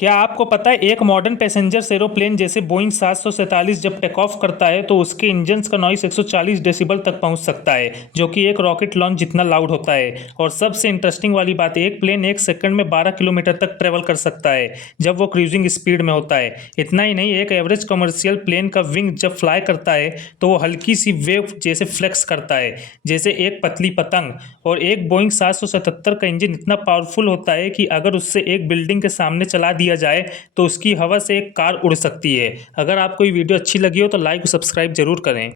क्या आपको पता है एक मॉडर्न पैसेंजर एरोप्लेन जैसे बोइंग 747 जब टेक ऑफ करता है तो उसके इंजन्स का नॉइस 140 डेसिबल तक पहुंच सकता है, जो कि एक रॉकेट लॉन्च जितना लाउड होता है। और सबसे इंटरेस्टिंग वाली बात है, एक प्लेन एक सेकंड में 12 किलोमीटर तक ट्रेवल कर सकता है जब वो क्रूजिंग स्पीड में होता है। इतना ही नहीं, एक एवरेज कमर्शियल प्लेन का विंग जब फ्लाई करता है तो वो हल्की सी वेव जैसे फ्लेक्स करता है, जैसे एक पतली पतंग। और एक बोइंग 777 का इंजन इतना पावरफुल होता है कि अगर उससे एक बिल्डिंग के सामने चला दिया जाए तो उसकी हवा से एक कार उड़ सकती है। अगर आपको ये वीडियो अच्छी लगी हो तो लाइक और सब्सक्राइब जरूर करें।